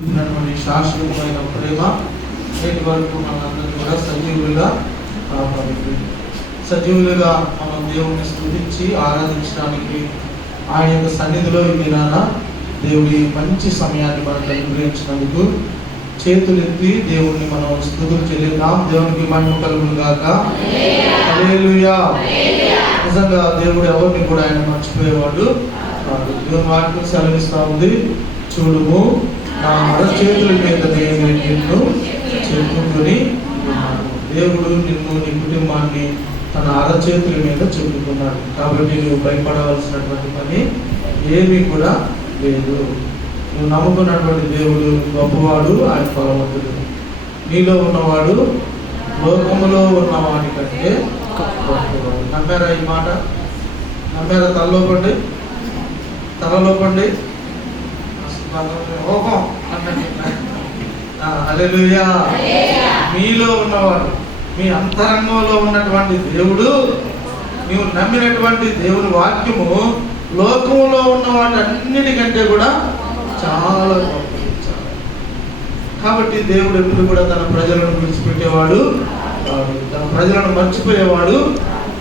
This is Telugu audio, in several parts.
శాశ్వతమైన ప్రేమ నేటి వరకు మనందరినీ కూడా సజీవులుగా కాపాడుతుంది. సజీవులుగా మనం దేవుడిని స్తుతించి ఆరాధించడానికి ఆయన యొక్క సన్నిధిలో ఈ దినాన దేవుడి మంచి సమయాన్ని మనకు అనుగ్రహించినందుకు చేతులెత్తి దేవుడిని మనం స్తుతులు చెల్లిద్దాం. దేవునికి మహిమ కలుగును గాక. హల్లెలూయా. నిజంగా దేవుడు ఎవరిని కూడా ఆయన మర్చిపోయేవాడు కాదు. దేవుని వాక్యం సెలవిస్తా ఉంది, చూడుము నా అరచేతుల మీద నేను నిన్ను చెప్పుకొని ఉన్నాను. దేవుడు నిన్ను నీ కుటుంబాన్ని తన అరచేతుల మీద చెప్పుకున్నాడు. కాబట్టి నువ్వు భయపడవలసినటువంటి పని ఏమీ కూడా లేదు. నువ్వు నమ్ముకున్నటువంటి దేవుడు గొప్పవాడు, ఆయన బలవంతుడు. నీలో ఉన్నవాడు లోకములో ఉన్నవాడి కంటే గొప్పవాడు. నమ్మారా ఈ మాట? నమ్మారా? తలలో పండి ఓపం హల్లెలూయా. మీలో ఉన్నవాడు, మీ అంతరంగంలో ఉన్నటువంటి దేవుడు, నీవు నమ్మినటువంటి దేవుని వాక్యము లోకంలో ఉన్న వాటి అన్నిటికంటే కూడా చాలా గొప్పది. కాబట్టి దేవుడు ఎప్పుడు కూడా తన ప్రజలను విడిచిపెట్టేవాడు కాదు, తన ప్రజలను మర్చిపోయేవాడు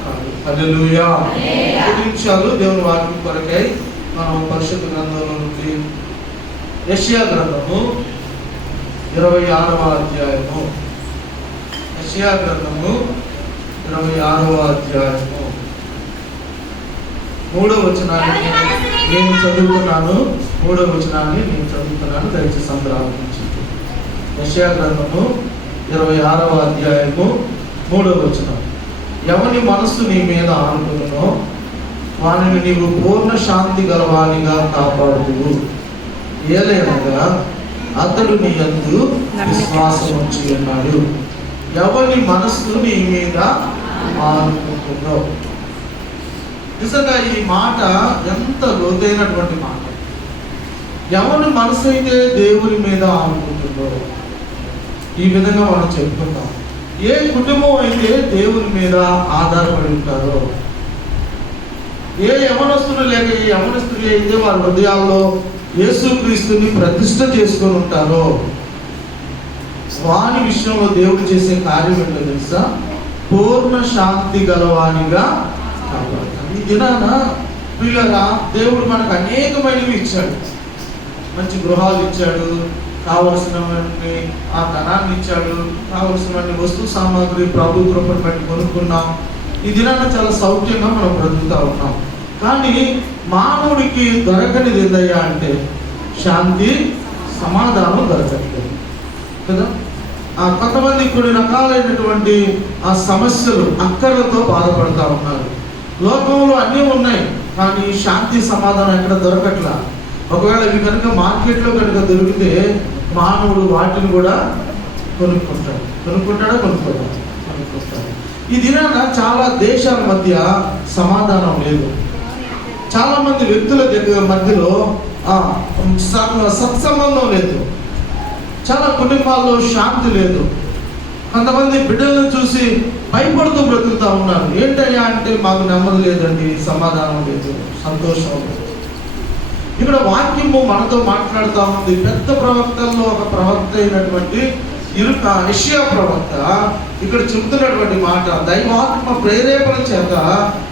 కాదు. హల్లెలూయా. 5 నిమిషాలు దేవుని వాక్యం కొరకై మనం పరిశుద్ధ గ్రంథంలో నుండి యెషయా గ్రంథము 26వ అధ్యాయము, యెషయా గ్రంథము 26వ అధ్యాయము 3వ వచనాన్ని నేను చదువుతున్నాను. 3వ వచనాన్ని నేను చదువుతున్నాను, దయచేసి అందరూ ఆలోచించండి. యెషయా గ్రంథము 26వ అధ్యాయము 3వ వచనం. ఎవని మనస్సు నీ మీద ఆనుకున్నో వానిని నీవు పూర్ణ శాంతి గలవానిగా కాపాడుదువు. ఏలైనగా అతడు నీ యందు విశ్వాసం ఉంచి ఉన్నాడు. ఎవరి మనస్సు నీ మీద ఆనుకుంటుందో. నిజంగా ఈ మాట ఎంత లోతైనటువంటి మాట. ఎవరి మనసు అయితే దేవుని మీద ఆనుకుంటుందో, ఈ విధంగా మనం చెప్పుకుంటాం. ఏ కుటుంబం అయితే దేవుని మీద ఆధారపడి ఉంటారో, ఏ యవనస్తులు లేక ఏ యవన స్త్రీ అయితే వారి హృదయాల్లో యేసుక్రీస్తుని ప్రతిష్ఠ చేసుకొని ఉంటారో, వాని విషయంలో దేవుడు చేసే కార్యం ఏంటో తెలుసా? పూర్ణ శాంతి గలవానిగా కాపాడుతాడు. ఈ దినాన పిల్లరా, దేవుడు మనకు అనేకమైనవి ఇచ్చాడు. మంచి గృహాలు ఇచ్చాడు, కావలసినవన్నీ ఆ ధనాన్ని ఇచ్చాడు, కావలసినవన్నీ వస్తు సామాగ్రి ప్రభు కృపను బట్టి కొనుక్కున్నాం. ఈ దినాన చాలా సౌఖ్యంగా మనం బ్రతుకుతూ ఉన్నాం. కానీ మానవుడికి దొరకనిది ఏందయ్యా అంటే శాంతి, సమాధానం దొరకట్లేదు కదా. కొంతమంది కొన్ని రకాలైనటువంటి ఆ సమస్యలు, అక్కర్లతో బాధపడుతూ ఉన్నారు. లోకంలో అన్నీ ఉన్నాయి, కానీ శాంతి సమాధానం ఎక్కడ దొరకట్లా. ఒకవేళ ఇవి కనుక మార్కెట్లో కనుక దొరికితే మానవుడు వాటిని కూడా కొనుక్కుంటాడు. ఈ దినాన చాలా దేశాల మధ్య సమాధానం లేదు. చాలా మంది వ్యక్తుల దగ్గర మధ్యలో సత్సంబంధం లేదు. చాలా కుటుంబాల్లో శాంతి లేదు. కొంతమంది బిడ్డలను చూసి భయపడుతూ బ్రతుకుతూ ఉన్నారు. ఏంటయ్యా అంటే మాకు నెమ్మది లేదండి, సమాధానం లేదు, సంతోషం లేదు. ఇక్కడ వాక్యము మనతో మాట్లాడుతూ ఉంది. పెద్ద ప్రవక్తల్లో ఒక ప్రవక్త అయినటువంటి యెషయా ప్రవక్త ఇక్కడ చెబుతున్నటువంటి మాట, దైవాత్మ ప్రేరేపణ చేత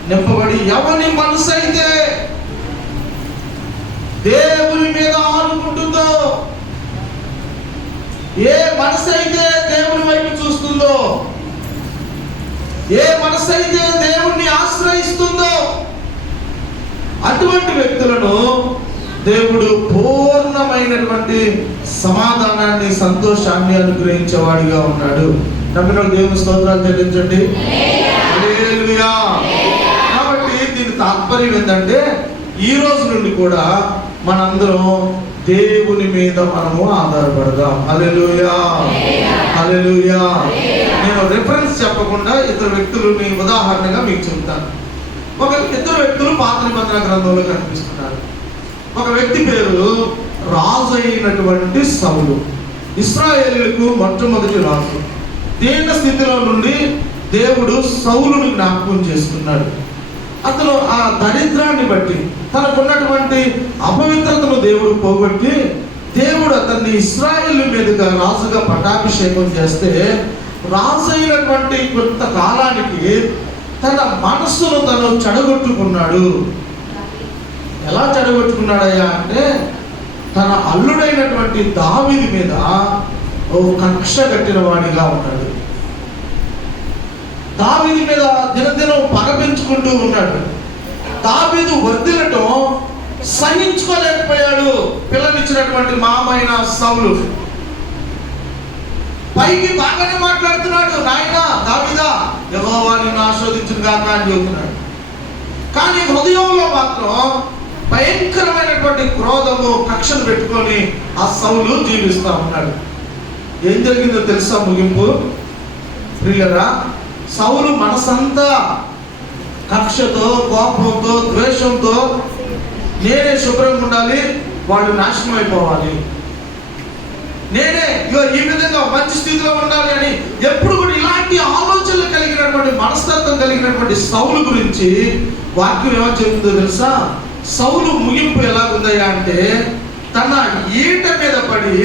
నింపబడి ఎవని మనసు అయితే దేవుని మీద ఆనుకుంటుందో, ఏ మనసు అయితే దేవుని వైపు చూస్తుందో, ఏ మనసు అయితే దేవుణ్ణి ఆశ్రయిస్తుందో, అటువంటి వ్యక్తులను దేవుడు పూర్ణమైనటువంటి సమాధానాన్ని, సంతోషాన్ని అనుగ్రహించేవాడిగా ఉన్నాడు. నమ్మిన దేవుని స్తోత్రాలు చెల్లించండి. హల్లెలూయా. కాబట్టి దీని తాత్పర్యం ఏంటంటే, ఈ రోజు నుండి కూడా మనందరం దేవుని మీద మనము ఆధారపడదాం. హల్లెలూయా, హల్లెలూయా. నేను రిఫరెన్స్ చెప్పకుండా ఇద్దరు వ్యక్తులని ఉదాహరణగా మీకు చెప్తాను. ఇద్దరు వ్యక్తులు పాత నిబంధన గ్రంథంలో కనిపిస్తున్నారు. ఒక వ్యక్తి పేరు రాజు అయినటువంటి సౌలు. ఇశ్రాయేలులకు మొట్టమొదటి రాజు. దీన స్థితిలో నుండి దేవుడు సౌలును జ్ఞాపకం చేసుకున్నాడు. అతను ఆ దరిద్రాన్ని బట్టి, తనకున్నటువంటి అపవిత్రతను దేవుడు పోగొట్టి దేవుడు అతన్ని ఇశ్రాయేలు మీదుగా రాజుగా పట్టాభిషేకం చేస్తే రాజు అయినటువంటి కొంతకాలానికి తన మనస్సును తను చెడగొట్టుకున్నాడు. ఎలా చెడగొట్టుకున్నాడయ్యా అంటే తన అల్లుడైనటువంటి దావీదు మీద ఓ కక్ష కట్టిన వాడిగా ఉన్నాడు. దావీదు మీద దినదినం పగ పెంచుకుంటూ ఉన్నాడు. దావీదు వర్ధిల్లటం సహించుకోలేకపోయాడు. పిల్లనిచ్చినటువంటి మామైన సౌలు పైకి బాగానే మాట్లాడుతున్నాడు, నాయనా దావీదా యెహోవా నిన్ను ఆశీర్వదించును గాక అని చెబుతున్నాడు. కానీ హృదయంలో మాత్రం భయంకరమైనటువంటి క్రోధము కక్షను పెట్టుకొని ఆ సౌలు జీవిస్తూ ఉన్నాడు. ఏం జరిగిందో తెలుసా ముగింపు ప్రియులరా? సౌలు మనసంతా కక్షతో, కోపంతో, ద్వేషంతో నేనే శుభ్రంగా ఉండాలి, వాళ్ళు నాశనం అయిపోవాలి, నేనే ఈ విధంగా మంచి స్థితిలో ఉండాలి అని ఎప్పుడు కూడా ఇలాంటి ఆలోచనలు కలిగినటువంటి మనస్తత్వం కలిగినటువంటి సౌలు గురించి వాక్యం ఏమో చెబుతుందో తెలుసా? సౌలు ముగింపు ఎలాగుందయ్యా అంటే తన ఈట మీద పడి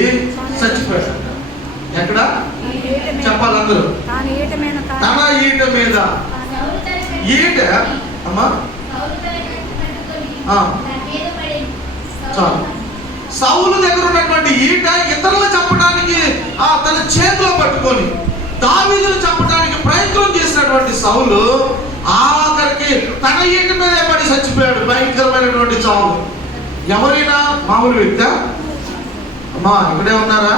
చచ్చిపోయాడు. ఎక్కడ చెప్పాలందరూ? తన ఈట మీద. ఈట అమ్మా చాలు. సౌలు దగ్గర ఉన్నటువంటి ఈట ఇతరులు చెప్పడానికి తన చేతిలో పట్టుకొని దావీదును చెప్పడానికి ప్రయత్నం చేసినటువంటి సౌలు ఆఖరికి తన ఈట మీద పడి చచ్చిపోయాడు. భయంకరమైనటువంటి చావు. ఎవరైనా మామూలు వ్యక్తి? అమ్మా ఇక్కడే ఉన్నారా?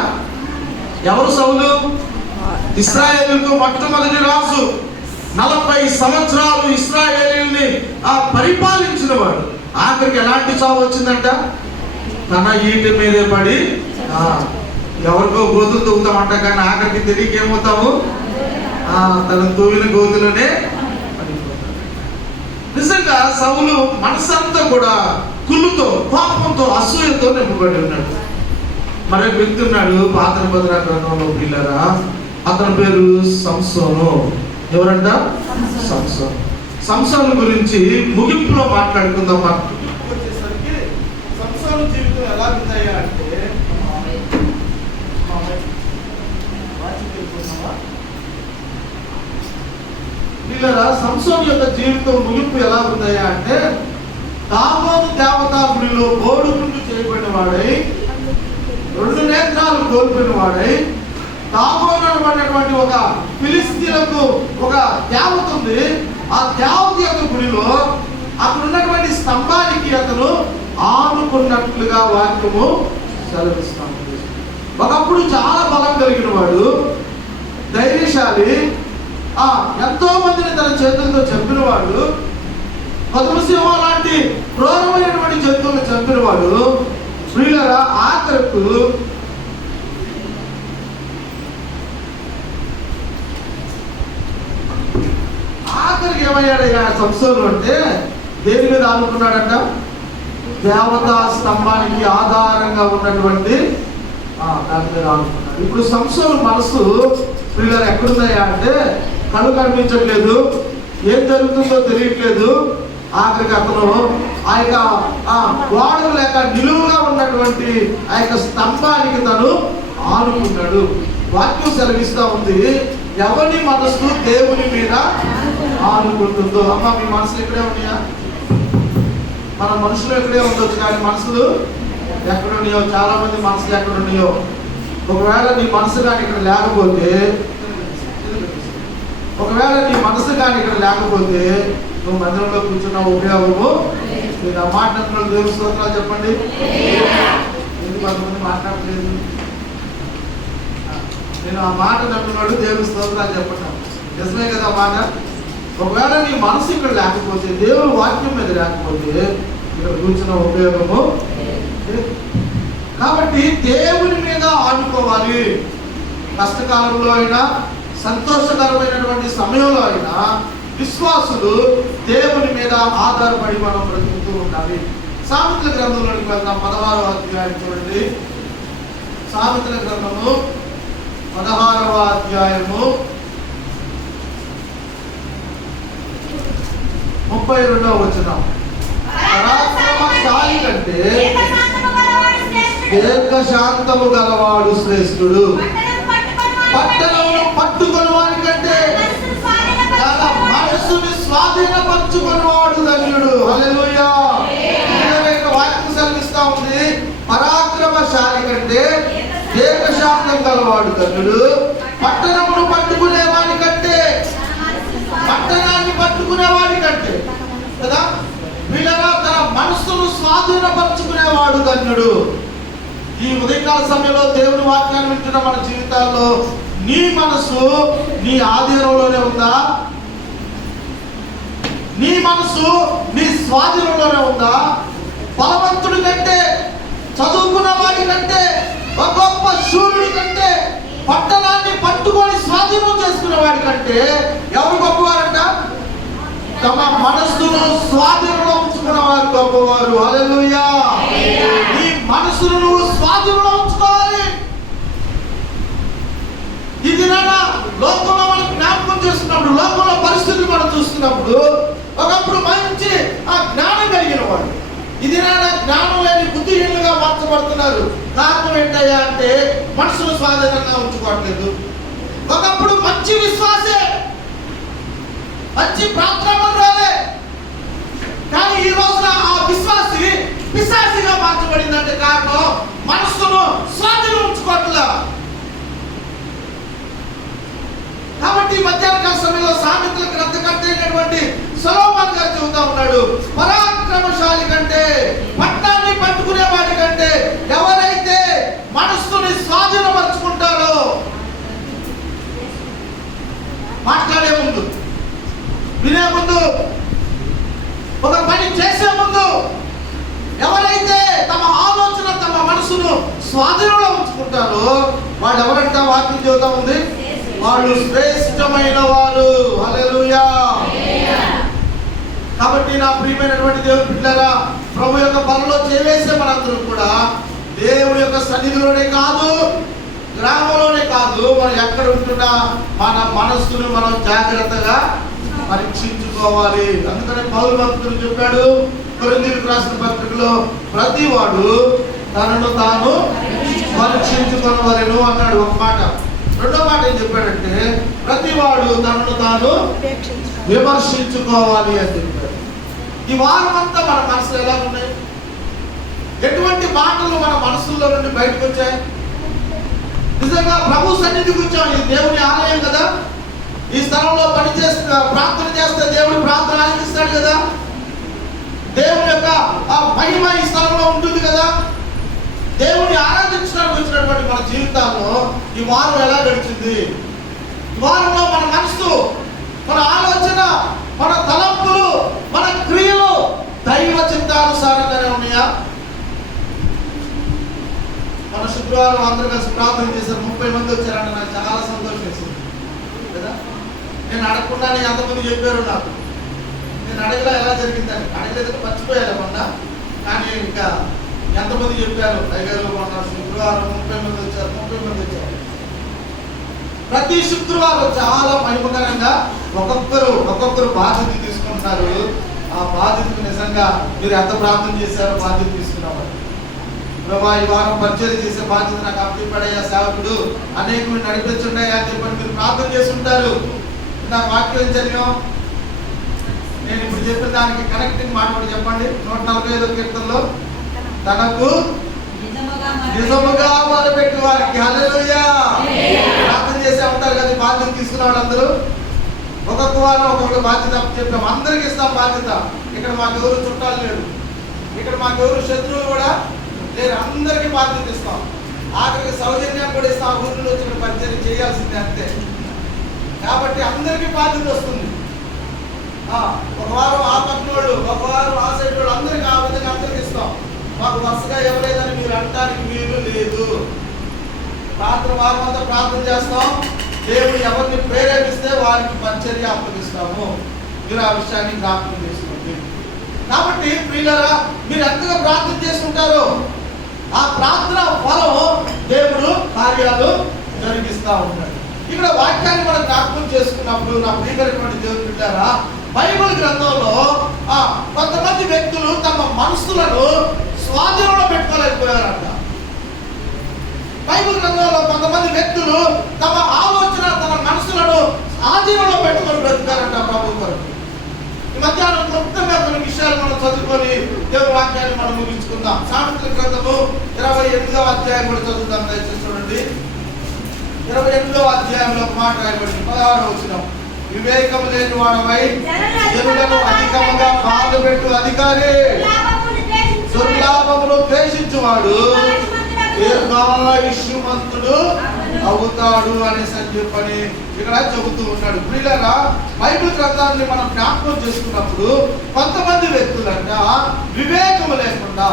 ఎవరు సౌలు? ఇశ్రాయేలుకు మొట్టమొదటి రాజు. 40 సంవత్సరాలు ఇశ్రాయేలుని పరిపాలించిన వాడు. ఆఖరికి ఎలాంటి చావు వచ్చిందంట? తన ఈట మీదే పడి. ఎవరికో గోతులు తవ్వుతామంట, కానీ ఆఖరికి తెలియక ఏమవుతాము? తన తవ్విన గోతులోనే పడిపోతాడు. నిజంగా సౌలు మనసంతా కూడా కుళ్ళుతో, కోపంతో, అసూయతో నింపబడి ఉన్నాడు. మరొక వ్యక్తి ఉన్నాడు పాత నిబంధన గ్రంథంలో పిల్లరా, అతని పేరు సంసోను. ఎవరంట? సంసోను. సంసోను గురించి ముగింపులో మాట్లాడుకుందాం. వచ్చేసరికి సంసోను జీవితం ఎలా ఉందయ్యా అంటే పిల్లరా, సంసోను యొక్క జీవితం ముగింపు ఎలా ఉందయ్యా అంటే దాగోను దేవతా గుడిలో బోడుగుండు చేయబడిన వాడై 2 నేత్రాలు కోల్పోయిన వాడై దాగోను అనబడినటువంటి ఒక ఫిలిస్తీన్లకు ఒక దేవత ఉంది. ఆ దేవత యొక్క గుడిలో అక్కడ ఉన్నటువంటి స్తంభానికి అతను ఆనుకున్నట్లుగా వాక్యము సెలవిస్తాము. ఒకప్పుడు చాలా బలం కలిగిన వాడు, ధైర్యశాలి, ఎంతో మందిని తన చేతులతో చంపినవాడు, పద్మసింహం లాంటి క్రూరమైనటువంటి జంతువులు చంపినవాడు. ప్రియులరా, ఆఖరికి ఏమయ్యాడయ్యా సంసోను అంటే దేని మీద ఆనుకున్నాడంట? దేవతా స్తంభానికి ఆధారంగా ఉన్నటువంటి దాని మీద ఆనుకున్నాడు. ఇప్పుడు సంసోను మనసు ప్రియులరా ఎక్కడుందయ్యా అంటే కళ్ళు కనిపించట్లేదు, ఏం జరుగుతుందో తెలియట్లేదు. ఆఖరికి అతను ఆ యొక్క గోడకు లేక నిలువుగా ఉన్నటువంటి ఆ యొక్క స్తంభానికి తను ఆనుకున్నాడు. వాక్యం సెలవిస్తూ ఉంది, ఎవరి మనసు దేవుని మీద ఆనుకుంటుందో. అమ్మ మీ మనసులు ఎక్కడే ఉన్నాయా? మన మనుషులు ఎక్కడే ఉండొచ్చు, కానీ మనసులు ఎక్కడున్నాయో? చాలా మంది మనసులు ఎక్కడున్నాయో. ఒకవేళ నీ మనసు కానీ ఇక్కడ లేకపోతే, నువ్వు మందిరంలో కూర్చున్న ఉపయోగము. మీరు ఆ మాట అంటున్నాడు. దేవుని స్తోత్రాలు చెప్పండి. ఎందుకు కొంతమంది మాట్లాడలేదు? నేను ఆ మాట అంటున్నాడు, దేవుని స్తోత్రాలు చెప్పండి. నిజమే కదా మాట? ఒకవేళ నీ మనసు ఇక్కడ లేకపోతే, దేవుని వాక్యం మీద లేకపోతే ఇక్కడ కూర్చున్న ఉపయోగము. కాబట్టి దేవుని మీద ఆనుకోవాలి. కష్టకాలంలో అయినా, సంతోషకరమైనటువంటి సమయంలో అయినా విశ్వాసులు దేవుని మీద ఆధారపడి మనం బ్రతుకుతూ ఉండాలి. సామెతల గ్రంథంలోకి వెళ్దాం. 16వ అధ్యాయం చూడండి. సామెతల గ్రంథము 16వ అధ్యాయము 32వ వచనం. పరాక్రమశాలి కంటే దీర్ఘశాంతము గలవాడు శ్రేష్ఠుడు. పట్టణమును పట్టుకొని వాడి కంటే మనస్సుని స్వాధీనపరచుకున్నవాడు ధన్యుడు. హల్లెలూయా. వాక్యం సెలవిస్తా ఉంది, పరాక్రమశాలి కంటే దీర్ఘశాంతం గలవాడు ధన్యుడు. పట్టణమును పట్టుకునేవాడి కంటే, పట్టణాన్ని పట్టుకునేవాడి కంటే కదా వీళ్ళరా తన మనస్సును స్వాధీనపరచుకునేవాడు ధన్యుడు. ఈ ఉదయకాల సమయంలో దేవుని వాక్యాన్ని వింటున్న మన జీవితాల్లో నీ మనసు నీ ఆధీనంలోనే ఉందా? నీ మనసు నీ స్వాధీనంలోనే ఉందా? బలవంతుడి కంటే, చదువుకున్న వాడి కంటే, ఒక గొప్ప శూరుడి కంటే, పట్టణాన్ని పట్టుకొని స్వాధీనం చేసుకున్న వాడి కంటే ఎవరు గొప్పవారంట? తమ మనస్సును స్వాధీనంలో ఉంచుకున్న వారు గొప్పవారు. హల్లెలూయా. నీ మనసును నువ్వు స్వాధీనంలో ఉంచుకోవాలి. ఇది లోకంలో మనం జ్ఞాపకం చేస్తున్నప్పుడు, లోకంలో పరిస్థితులు మనం చూస్తున్నప్పుడు ఒకప్పుడు మంచి ఆ జ్ఞానం కలిగిన వాడు ఇది జ్ఞానం లేని బుద్ధిహీనులుగా మార్చబడుతున్నారు. కారణం ఏంటయ్యా అంటే మనసును స్వాధీనంగా ఉంచుకోవట్లేదు. ఒకప్పుడు మంచి విశ్వాసే, మంచి ప్రార్థనలే, కానీ ఈ రోజున ఆ విశ్వాసి పిశాచిగా మార్చబడిందంటే కారణం మనస్సును స్వాధీనం ఉంచుకోవట్లా. కాబట్టి మధ్యాహ్న సమయంలో సామెతల గ్రంథకర్త అయినటువంటి సొలొమోను గారు చెబుతా ఉన్నాడు, పరాక్రమశాలి కంటే, పట్టణాన్ని పట్టుకునే వాడి కంటే ఎవరైతే మనస్సుని స్వాధీనపరుచుకుంటారో, మాట్లాడే ముందు, వినే ముందు, ఒక పని చేసే ముందు ఎవరైతే తమ ఆలోచన, తమ మనసును స్వాధీనంలో ఉంచుకుంటారో వాడు ఎవరంటే వాక్యం చెబుతా ఉంది, వాళ్ళు శ్రేష్టమైన వారు. హల్లెలూయా. కాబట్టి నా ప్రియమైనటువంటి దేవుని బిడ్డలారా, ప్రభు యొక్క పనిలో చేవేసే మనందరం కూడా దేవుని యొక్క సన్నిధిలోనే కాదు, గ్రామంలోనే కాదు, మనం ఎక్కడ ఉంటున్నా మన మనస్సును మనం జాగ్రత్తగా పరీక్షించుకోవాలి. అందుకనే పౌలు భక్తుడు చెప్పాడు కొరింథీయులకు రాసిన పత్రికలో, ప్రతి వాడు తనను తాను పరీక్షించుకొనవలెను అన్నాడు ఒక మాట. రెండో మాట ఏం చెప్పాడంటే ప్రతి వాడు తనను తాను విమర్శించుకోవాలి అని చెప్పాడు. ఈ వారం అంతా మన మనసులు ఎలా ఉన్నాయి? ఎటువంటి మాటలు మన మనసుల్లో నుండి బయటకు వచ్చాయి? నిజంగా ప్రభు సన్నిధికి వచ్చాం, ఇది దేవుని ఆలయం కదా, ఈ స్థలంలో పనిచేస్తే ప్రార్థన చేస్తే దేవుడు ప్రార్థన ఆలకిస్తాడు కదా, దేవుని యొక్క ఆ మహిమ ఈ స్థలంలో ఉంటుంది కదా. దేవుని ఆరాధించడానికి వచ్చినటువంటి మన జీవితాల్లో ఈ వారం ఎలా గడిచింది? ఈ వారంలో మన మనసు, మన ఆలోచన, మన తలంపులు, మన క్రియలు దైవ చిత్తానుసారంగానే ఉన్నాయా? మన శుక్రవారం అందరూ కలిసి ప్రార్థన చేశారు, 30 మంది వచ్చారంటే నాకు చాలా సంతోషం వేసింది కదా. నేను అడగకుండానే ఎంతమంది చెప్పారు నాకు, నేను అడగలా ఎలా జరిగిందని, అడగలేదు మర్చిపోయాను మొన్న, కానీ ఇంకా ఎంతమంది చెప్పారు అయ్యారు మొన్న శుక్రవారం 30 మంది వచ్చారు, 30 మంది వచ్చారు. ప్రతి శుక్రవారం చాలా మహిమకరంగా ఒక్కొక్కరు బాధ్యత తీసుకుంటున్నారు. ఆ బాధ్యతకు నిజంగా మీరు ఎంత ప్రార్థన చేశారో బాధ్యత తీసుకున్నామని. ప్రభా ఈ వారం పరిచయం చేసే బాధ్యత నాకు అప్పటిపడయ్యా, సేవకుడు అనేకులు నడిపించుండయా అని చెప్పని మీరు ప్రార్థన చేస్తుంటారు. నాకు వాక్యం చదివాం, నేను ఇప్పుడు చెప్పిన దానికి కనెక్టింగ్ మాట కూడా చెప్పండి. 145వ కీర్తనలో తనకు నిజముగా మొదలుపెట్టి వారికి హల్లెలూయా ప్రార్థన చేసే ఉంటారు కదా. బాధ్యత తీసుకున్న వాళ్ళందరూ ఒక్కొక్క వారం ఒక్కొక్క బాధ్యత చెప్పాం, అందరికి ఇస్తాం బాధ్యత. ఇక్కడ మాకు ఎవరు చుట్టాలు లేరు, ఇక్కడ మాకు ఎవరు శత్రువులు కూడా లేరు, అందరికీ బాధ్యత ఇస్తాం. ఆఖరికి సౌజన్యం కూడా ఇస్తాం, ఊరిలో వచ్చిన పరిచయం చేయాల్సిందే అంతే. కాబట్టి అందరికీ బాధ్యత వస్తుంది. ఒక వారం ఆ పక్కన వాళ్ళు, ఒక వారం ఆ సైడ్ వాళ్ళు, అందరికీ ఆ విధంగా అందరికి ఇస్తాం. మాకు వరుసగా ఎవరైనా మీరు అనడానికి వీలు లేదు. ప్రార్థన వారం అంతా ప్రార్థన చేస్తాం, దేవుడు ఎవరిని ప్రేరేపిస్తే వారికి పరిచర్య అప్పగిస్తాము. మీరు ఆ విషయాన్ని జ్ఞాపకం చేసుకోండి. కాబట్టి ప్రియులారా, మీరు ఎంతగా ప్రార్థన చేసుకుంటారో ఆ ప్రార్థన ఫలం దేవుడు కార్యాలు జరిగిస్తూ ఉంటాడు. ఇక్కడ వాక్యాన్ని మనం జ్ఞాపకం చేసుకున్నప్పుడు నా ప్రియమైనటువంటి దేవుని బిడ్డలారా, బైబిల్ గ్రంథంలో కొంతమంది వ్యక్తులు తమ మనసులను స్వాధీనంలో పెట్టుకోలేకపోయారంట. బైబిల్ గ్రంథంలో కొంతమంది వ్యక్తులు తమ ఆలోచన, తమ మనసులను ఆధీనంలో పెట్టుకొని బ్రతికారంట ప్రభు కొరకు. ఈ మధ్యాహ్నం క్లుప్తంగా కొన్ని విషయాలు మనం చదువుకొని దేవుని వాక్యాన్ని మనం ముగించుకుందాం. సామెతల గ్రంథము 28వ అధ్యాయం కూడా చదువుతాం. దయచేసి చూడండి. 28వ అధ్యాయంలో ఒక మాట రాయబడింది. 16వ వచనం. వివేకము లేని వాడవై జనులను అధికముగా బాధపెట్టు అధికారి దుర్లాభమును ద్వేషించువాడు దీర్ఘాయుష్మంతుడు అవుతాడు అనేసి అని చెప్పని ఇక్కడ చెబుతూ ఉన్నాడు. ప్రియులారా, బైబిల్ గ్రంథాన్ని మనం జ్ఞాపకం చేసుకున్నప్పుడు కొంతమంది వ్యక్తులంట వివేకము లేకుండా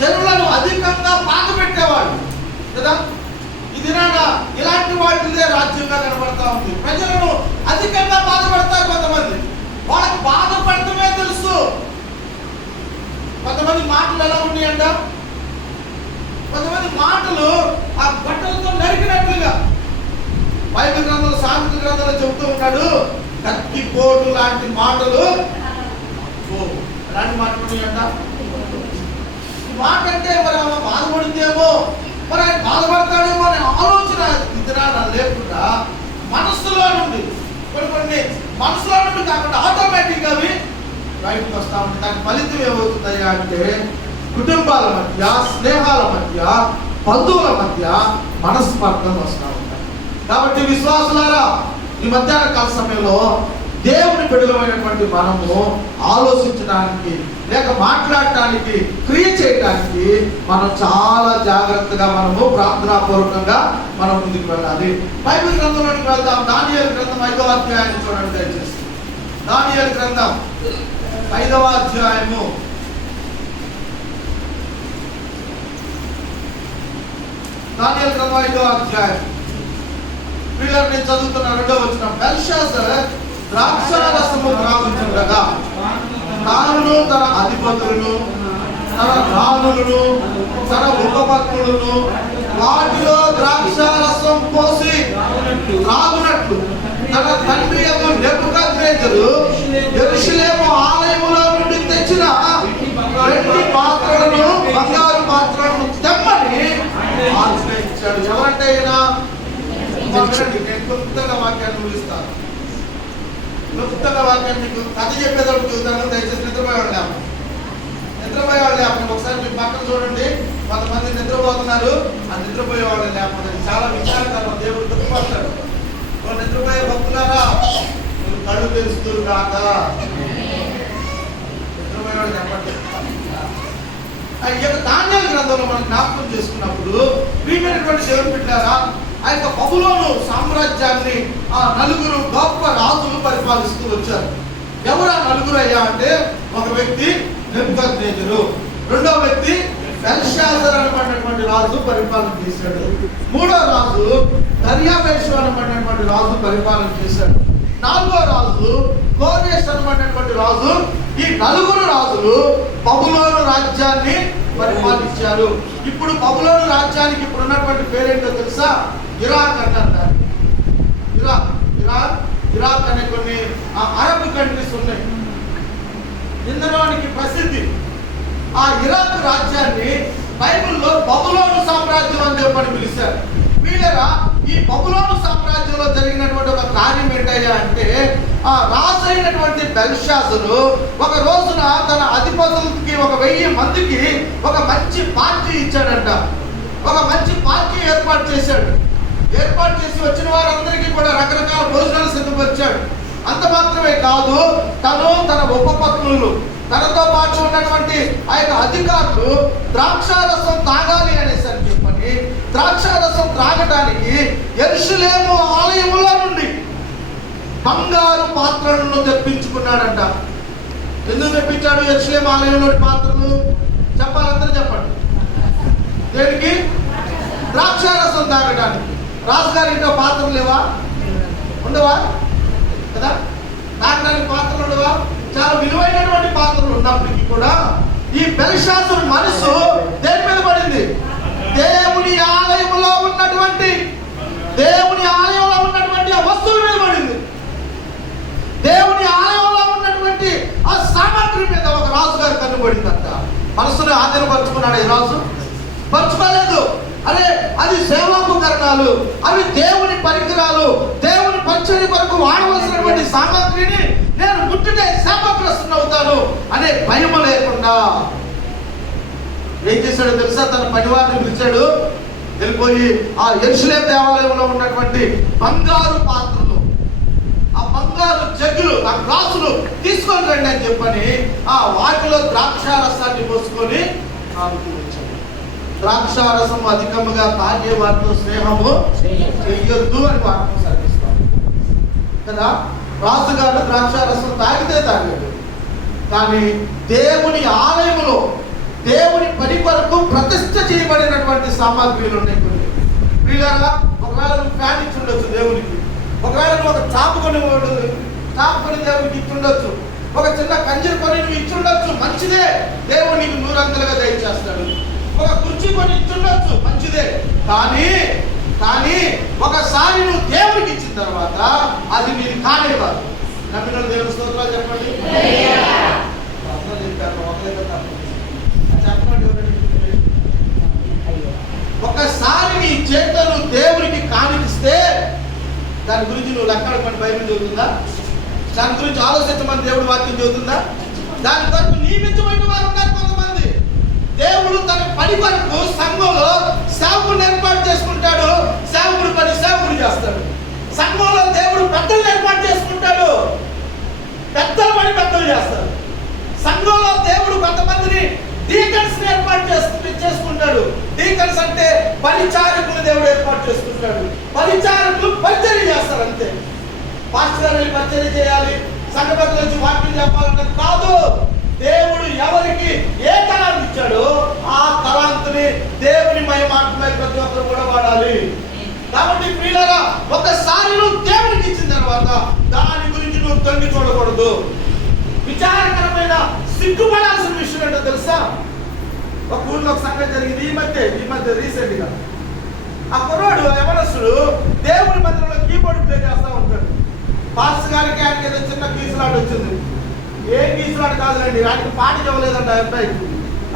జనులను అధికంగా బాధపెట్టేవాడు కదా. ఇది ఇలాంటి వాటిదే రాజ్యంగా కనబడతా ఉంది. ప్రజలను అధికంగా బాధపడతారు కొంతమంది. వాళ్ళకి బాధపడటమే తెలుసు. కొంతమంది మాటలు ఎలా ఉన్నాయంట, కొంతమంది మాటలు ఆ బట్టలతో నరికినట్లుగా బైబిల్ గ్రంథంలో, సామెతల గ్రంథంలో చెబుతూ ఉన్నాడు. కత్తి పోటు లాంటి మాటలు, ఎలాంటి మాటలు ఉన్నాయంట. ఈ మాట అంటే మరి ఆమె బాధపడితేమో, మరి ఆయన బాధపడతాడేమో అనే ఆలోచన లేకుండా మనస్సులో నుండి కొన్ని మనసులో నుండి కాకుండా ఆటోమేటిక్ గా అవి బయటకు వస్తా ఉంటాయి. దాని ఫలితం ఏమవుతుంది అంటే కుటుంబాల మధ్య, స్నేహాల మధ్య, బంధువుల మధ్య మనస్పర్ధలు వస్తూ ఉంటాయి. కాబట్టి విశ్వాసులారా, ఈ మధ్యాహ్న కాల సమయంలో దేవుని బిడ్డలమైనటువంటి మనము ఆలోచించడానికి, లేక మాట్లాడటానికి, క్రియ చేయడానికి మనం చాలా జాగ్రత్తగా మనము ప్రార్థనాపూర్వకంగా మనం ముందుకు వెళ్ళాలి. బైబిల్ గ్రంథంలోకి వెళ్దాం. దానియేలు గ్రంథం 5వ అధ్యాయాన్ని చూడండి దయచేసి. దానియేలు గ్రంథం 5వ అధ్యాయము 5వ అధ్యాయం. పిల్లలు నేను చదువుతున్న 2వ వచనం. బెల్షాజర్ ద్రాక్షారసము త్రాగుచుండగా తానును తన అధిపతులను, తన రాణులను, తన ఉపపత్నులను వాటిలో ద్రాక్షారసం పోసి త్రాగునట్లు తన తండ్రి యొక్క నెబుకద్నెజరు యెరూషలేము ఆలయములో నుండి తెచ్చిన వెండి పాత్రలను, బంగారు పాత్రలను తెమ్మని ఆజ్ఞయించాడు. ఎవరంటే ఈయన? నేను క్లుప్తంగా వాక్యాన్ని ముగిస్తాను. క్లుప్తంగా వాక్యాన్ని మీకు కథ చెప్పేటప్పుడు చూద్దాను. దయచేసి నిద్రపోయేవాళ్ళు లేపండి. నిద్రపోయేవాళ్ళు లేపండి. ఒకసారి మీ పక్కన చూడండి. కొంతమంది నిద్రపోతున్నారు. ఆ నిద్రపోయేవాళ్ళు లేకపోతే చాలా విచారకరం. దేవుడు దుఃఖపడతాడు. నిద్రపోయే భక్తులారా, మీరు కళ్ళు తెలుస్తున్నారు కాక నిద్రపోయేవాళ్ళు చెప్పండి. దానియేలు గ్రంథంలో మనం జ్ఞాపకం చేసుకున్నప్పుడు ప్రియమైనటువంటి దేవుని బిడ్డలారా, ఆ యొక్క బబులోను సామ్రాజ్యాన్ని ఆ నలుగురు గొప్ప రాజులు పరిపాలిస్తూ వచ్చారు. ఎవరు ఆ నలుగురు అయ్యా అంటే, ఒక వ్యక్తి నెబుకద్నెజరు, రెండో వ్యక్తి బెల్షాజర్ అనబడినటువంటి రాజు పరిపాలన చేశాడు, మూడో రాజు దర్యావేషు అనబడినటువంటి రాజు పరిపాలన చేశాడు, నాలుగో రాజు కోరేష్ అనబడినటువంటి రాజు. ఈ నలుగురు రాజులు బబులోను రాజ్యాన్ని పరిపాలించారు. ఇప్పుడు బబులోను రాజ్యానికి ఇప్పుడు ఉన్నటువంటి పేరేంటో తెలుసా? ఇరాక్ అంటారు. ఇరాక్ అనే కొన్ని అరబ్ కంట్రీస్ ఉన్నాయి. ఇందులోనికి ప్రసిద్ధి. ఆ ఇరాక్ రాజ్యాన్ని బైబిల్లో బబులోను సామ్రాజ్యం అని చెప్పని పిలిచారు. వీళ్ళరా, ఈ బబులోను సామ్రాజ్యంలో జరిగినటువంటి ఒక కార్యం ఏంటయ్యా అంటే, ఆ రాజు అయినటువంటి బెల్షాజరు ఒక రోజున తన అధిపతులకి 1000 మందికి ఒక మంచి పార్టీ ఇచ్చాడంట. ఒక మంచి పార్టీ ఏర్పాటు చేశాడు. ఏర్పాటు చేసి వచ్చిన వారందరికీ కూడా రకరకాల భోజనాలు సిద్ధపరిచాడు. అంత మాత్రమే కాదు, తను, తన ఉపపత్నులు, తనతో పాటు ఉన్నటువంటి ఆ యొక్క అధికారులు ద్రాక్షారసం తాగాలి అనేసి అని చెప్పని ద్రాక్షారసం త్రాగడానికి యెరూషలేము ఆలయములో నుండి బంగారు పాత్రలను తెప్పించుకున్నాడంట. ఎందుకు తెప్పించాడు యెరూషలేము ఆలయంలోని పాత్రలు? చెప్పాలందరూ చెప్పండి. దేనికి? ద్రాక్షారసం తాగడానికి. రాజుగారి ఇంట్లో పాత్రలు లేవా? ఉండవా కదా? తాగడానికి పాత్రలు ఉండవా? చాలా విలువైనటువంటి పాత్రలు ఉన్నప్పటికీ కూడా ఈ బెల్షాజరు మనసు దేని మీద పడింది? దేవుని ఆలయంలో ఉన్నటువంటి ఆ వస్తువుల మీద పడింది. దేవుని ఆలయంలో ఉన్నటువంటి ఆ సామాగ్రి మీద ఒక రాజు గారు కన్నుబడిందంట. మనసును ఆధీనపరుచుకున్నాడు ఈ రాజు? పరుచుకోలేదు. అరే అది సేవాపకరణాలు, అవి దేవుని పరికరాలు, దేవుని పరిచర్య కొరకు వాడవలసినటువంటి సామగ్రిని నేను ముట్టితే శాపగ్రస్తుని అవుతాను అనే భయం లేకుండా ఏం చేశాడో తెలుసా? తన పనివారిని పిలిచాడు. వెళ్ళిపోయి ఆ యెరూషలేము దేవాలయంలో ఉన్నటువంటి బంగారు పాత్రలు, ఆ బంగారు జగ్గులు, ఆ గ్లాసులు తీసుకొని రండి అని చెప్పని ఆ వాటిలో ద్రాక్షారసాన్ని పోసుకొని ఆమెకు వచ్చాడు. ద్రాక్షారసం అధికముగా తాగే వారితో స్నేహము చెయ్యొద్దు అని వాక్యం సాగిస్తాం కదా. రాజుగారు ద్రాక్షారసం తాగితే తాగాడు, కానీ దేవుని ఆలయములో దేవుని పని కొరకు ప్రతిష్ఠ చేయబడినటువంటి సామాగ్రిలు ఉన్నాయి కొన్ని. వీళ్ళగా ఒకవేళ నువ్వు ఫ్యాన్ ఇచ్చి ఉండొచ్చు దేవునికి, ఒకవేళ నువ్వు ఒక చాపు కొని దేవునికి ఇచ్చి ఉండొచ్చు, ఒక చిన్న కంజరు కొని నువ్వు ఇచ్చి ఉండొచ్చు, మంచిదే, దేవుడు నీకు నూరంతలుగా దయచేస్తాడు. ఒక కుర్చీ కొని ఇచ్చుండొచ్చు, మంచిదే. కానీ ఒకసారి నువ్వు దేవుడికి ఇచ్చిన తర్వాత అది నీది కానే కాదు. నమ్మిన దేవుని స్తోత్రాలు చెప్పండి. ఒకసారి నీ చేతులు దేవునికి కానిస్తే దాని గురించి నువ్వు లెక్కడమని బైబిల్ చెబుతుందా? దాని గురించి ఆలోచించమని దేవుడి వాక్యం చెబుతుందా? దాని కొరకు నియమించబడిన వారు ఉన్నారు కొంతమంది. దేవుడు తన పని కొరకు సంఘంలో సేవకుడిని ఏర్పాటు చేసుకుంటాడు. సేవకుడు పని సేవకుడు చేస్తాడు. సంఘంలో దేవుడు పెద్దలు ఏర్పాటు చేసుకుంటాడు. పెద్దల పని పెద్దలు చేస్తారు. సంఘంలో దేవుడు కొంతమందిని డీకన్స్ ఏర్పాటు చేసుకుంటాడు. డీకన్స్ అంటే పరిచారకులు దేవుడు ఏర్పాటు చేసుకుంటాడు. పరిచారకులు పరిచర్య చేస్తారు అంతే. పాస్టర్ గారు పరిచర్య చేయాలి, సంఘ పెద్దల నుంచి వాక్యం చెప్పాలంటే కాదు. దేవుడు ఎవరికి ఏ తలాంతు ఇచ్చాడో ఆ తలాంతుని దేవుని మహిమాత్మై ప్రతి ఒక్కరు కూడా వాడాలి. కాబట్టి ప్రియులారా, ఒకసారి నువ్వు దేవునికి ఇచ్చిన తర్వాత దాని గురించి నువ్వు తొంగి చూడకూడదు. విచారకరమైన సిగ్గుపడాల్సిన విషయం ఏంటో తెలుసా? ఒక ఊళ్ళో ఒక సంగతి జరిగింది ఈ మధ్య రీసెంట్ గా. ఆ కుర్రాడు యవనస్తుడు దేవుని మందిరంలో కీబోర్డ్ ప్లే చేస్తా ఉంటాడు. పాస్టర్ గారికి ఆయనకి ఏదో చిన్న కీసులాట వచ్చింది. ఏం కీసులాట కాదులేండి, ఆయనకి పాట చెప్పలేదంట అబ్బాయికి.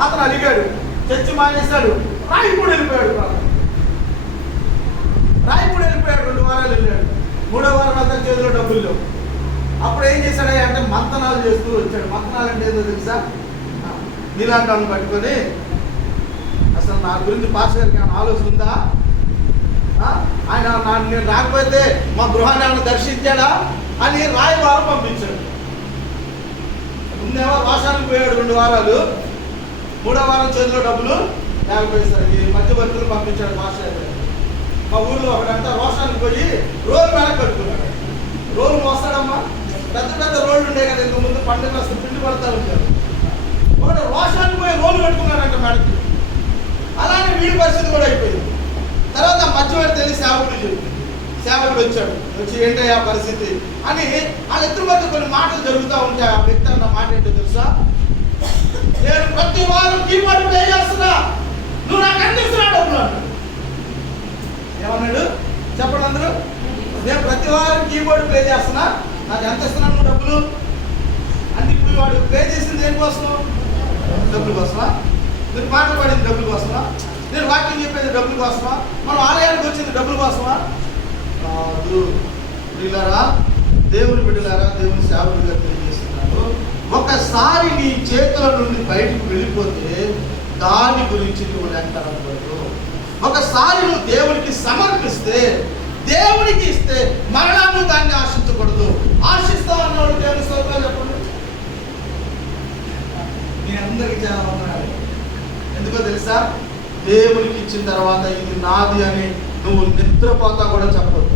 అతను అడిగాడు, చర్చి మానేశాడు, రాయిపూడి వెళ్ళిపోయాడు. 2 వారాలు వెళ్ళాడు. 3వ వారం అంతా చేతిలో డబ్బులు లేవు. అప్పుడు ఏం చేశాడు అంటే మంతనాలు చేస్తూ వచ్చాడు. మంతనాలు అంటే ఏదో తెలుసా? నీలాంటి వాళ్ళని పట్టుకొని అసలు నా గురించి పాస్టర్ గారికి ఏమైనా ఆలోచన ఉందా, ఆయన నేను రాకపోతే మా గృహాన్ని ఏమైనా దర్శించాడా అని రాయబారం పంపించాడు. ముందేమో వాసానికి పోయాడు 2 వారాలు, 3వ వారం చేతిలో డబ్బులు లేకపోయేసరికి మధ్యవర్తులు పంపించాడు పాస్టర్ గారు. మా ఊళ్ళో ఒకడంతా రోషానికి పోయి రోడ్డు వెనక్కి కట్టుకున్నాడు. రోడ్డు మోస్తాడమ్మా, పెద్ద పెద్ద రోడ్లు ఉండే కదా, ఇంత ముందు పండుగ వస్తే పిండి పడతా ఉంటారు. ఒకటి రోషానికి పోయి రోడ్లు కట్టుకున్నాడంట మేడకి. అలానే వీడి పరిస్థితి కూడా అయిపోయింది. తర్వాత మధ్యవర్తి తెలిసి సేవకుడు వచ్చాడు. వచ్చి ఏంటయ్యా పరిస్థితి అని వాళ్ళిద్దరి మధ్య కొన్ని మాటలు జరుగుతూ ఉంటాయి. ఆ వ్యక్తి అన్న మాట ఏంటో తెలుసా? నేను ప్రతి వారం కీబోర్డ్ ప్లే చేస్తున్నా, నువ్వు నాకు అందిస్తున్నాడు అన్నాడు. ఏమన్నాడు చెప్పండి అందరూ? నేను ప్రతి వారం కీబోర్డ్ ప్లే చేస్తున్నా, నాకు ఎంత ఇస్తున్నాను డబ్బులు అంటే. ఇప్పుడు వాడు ప్లే చేసింది దేనికోసం? డబ్బుల కోసమా? నేను పాటలు పాడింది డబ్బుల కోసమా? నేను వాక్యం చెప్పేది డబ్బుల కోసమా? మనం ఆలయానికి వచ్చింది డబ్బుల కోసమా? కాదు. బిడ్డలారా, దేవుని బిడ్డలారా, దేవుని సేవకుడిగా తెలియజేస్తున్నాడు. ఒకసారి నీ చేతుల నుండి బయటకు వెళ్ళిపోతే దాని గురించి నువ్వు లెక్కనకూడదు. ఒకసారి నువ్వు దేవునికి సమర్పిస్తే, దేవునికి ఇస్తే మరలా నువ్వు దాన్ని ఆశించకూడదు. ఆశిస్తావు అన్నాడు దేవుని స్తోత్రాలు చెప్పండి. నేను అందరికీ చాలా ఉన్నాను. ఎందుకో తెలుసా? దేవునికి ఇచ్చిన తర్వాత ఇది నాది అని నువ్వు నిద్రపోతా కూడా చెప్పొద్దు.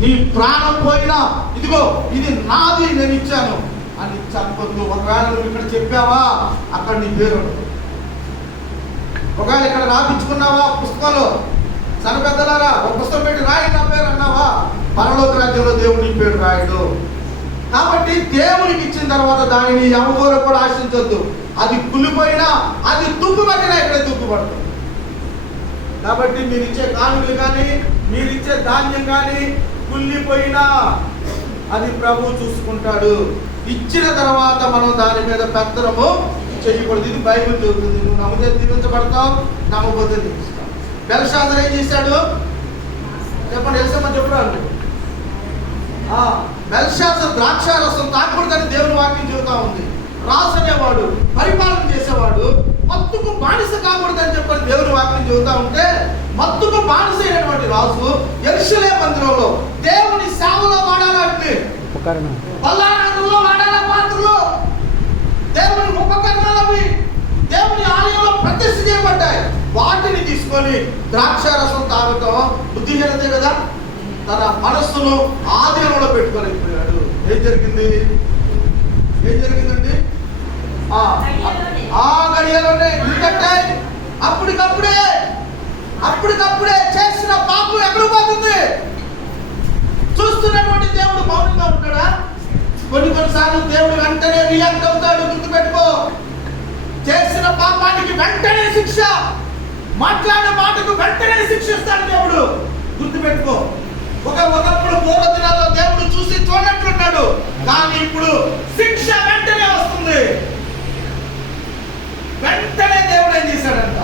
నీ ప్రాణం పోయినా ఇదిగో ఇది నాది, నేను ఇచ్చాను అని చెప్పొద్దు. ఒకవేళ నువ్వు ఇక్కడ చెప్పావా, అక్కడ నీ పేరు ఉండదు. ఒకవేళ ఇక్కడ రాపించుకున్నావా పుస్తకంలో, సనపెద్దలారా ఒక పుస్తకం పెట్టి రాయి నా పేరు అన్నావా, పరలోక రాజ్యంలో దేవుడు నీ పేరు రాయడు. కాబట్టి దేవునికి ఇచ్చిన తర్వాత దానిని ఎవరు కూడా ఆశించొద్దు. అది కులిపోయినా, అది తుప్పుపట్టినా ఇక్కడే తుప్పుపడుతుంది. కాబట్టి మీరు ఇచ్చే కానుకలు కానీ, మీరు ఇచ్చే ధాన్యం కానీ కుళ్ళిపోయినా అది ప్రభు చూసుకుంటాడు. ఇచ్చిన తర్వాత మనం దాని మీద పెత్తనము చేయకూడదు. ఇది బైబిల్ చెబుతుంది. నువ్వు నమ్మితే దీవించబడతావు, నమ్మకపోతే దీవిస్తావు. బెల్షాజర్ ఏం చేశాడు చెప్పండి, తెలుసమ్మని చెప్పారు. బెల్షాజర్ ద్రాక్షారసం తాకూడదని దేవుని వాక్యం చెబుతా ఉంది. రాజు అనేవాడు, పరిపాలన చేసేవాడు, మత్తుకు బానిస కాకూడదని చెప్పని దేవుని వాక్యం చెబుతా ఉంటే, మత్తుకు బానిస అయినటువంటి రాజు యెరూషలేము మందిరంలో దేవుని సేవలో వాడాలని, పల్లారంలో వాడాల పాత్రలు, దేవుని ఉపకరణాలవి దేవుని ఆలయంలో ప్రతిష్ఠ చేయబడ్డాయి. వాటిని తీసుకొని ద్రాక్షారసం తాగటం బుద్ధిహీనతే కదా. తన మనస్సును ఆధీనంలో పెట్టుకోలేకపోయాడు. ఏం జరిగిందండి? ఆ గడియలోనే, ఎందుకంటే అప్పటికప్పుడే చేసిన పాపం ఎక్కడ పోతుంది? చూస్తున్నటువంటి దేవుడు మౌనంగా ఉంటాడా? కొన్నిసార్లు దేవుడు వెంటనే రియాక్ట్ అవుతాడు. గుర్తుపెట్టుకో, చేసిన పాపానికి వెంటనే శిక్ష, మాట్లాడే మాటకు వెంటనే శిక్షిస్తాడు దేవుడు. గుర్తుపెట్టుకో, ఒకప్పుడు పూర్వ దినాల్లో దేవుడు చూసి చూడనట్లున్నాడు, కానీ ఇప్పుడు శిక్ష వెంటనే వస్తుంది. వెంటనే దేవుడు ఏం చేశాడంట?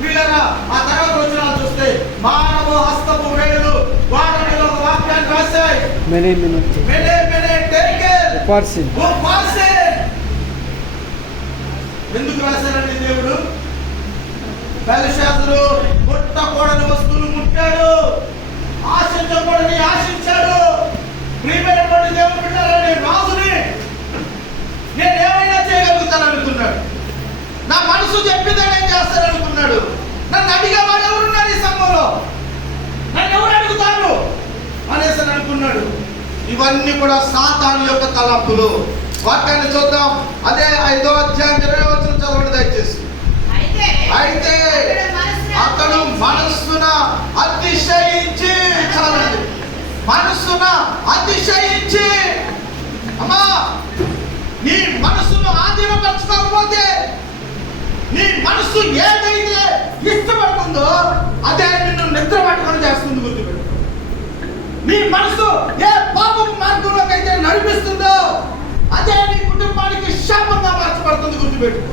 వీళ్ళరా ఆ తర్వాత వచ్చిన చూస్తే మానవ హస్తపు వేళ్ళు వాటిలో ఒక వాక్యాన్ని రాశాయి. ఎందుకు రాశారండి? దేవుడు బెల్షాజరు ముట్టకూడని వస్తువులు ముట్టాడు, ఆశించకూడని ఆశించాడు. ప్రియమైనటువంటి దేవుడు బిడ్డలని రాజుని నేను ఏమైనా చేయగలుగుతాను అనుకున్నాడు. నా మనసు చెప్పిందే నేను చేస్తాను అనుకున్నాడు. నన్ను అడిగేవాడు ఎవరున్నారు ఈ సంఘంలో? నన్ను ఎవరు అడుగుతారు అనేసి అనుకున్నాడు. ఇవన్నీ కూడా సాతాను యొక్క తలంపులు. వాక్యాన్ని చూద్దాం. అదే 5వ అధ్యాయం 20వ వచనం చదవండి దయచేసి. అయితే అతడు మనస్సున అతిశయించి, చాలండి, మనస్సున అతిశయించి, అమ్మా నీ మనస్సును ఆధీనపరచుకోకపోతే, నీ మనస్సు ఏదైతే ఇష్టపడుతుందో అదే నిన్ను నిద్ర పట్టుకొని చేస్తుంది. గుర్తుపెట్టు. నీ మనసు ఏ పాపం మార్గంలోకి అయితే నడిపిస్తుందో అదే నీ కుటుంబానికి శాపంగా మార్చబడుతుంది. గుర్తుపెట్టుకో.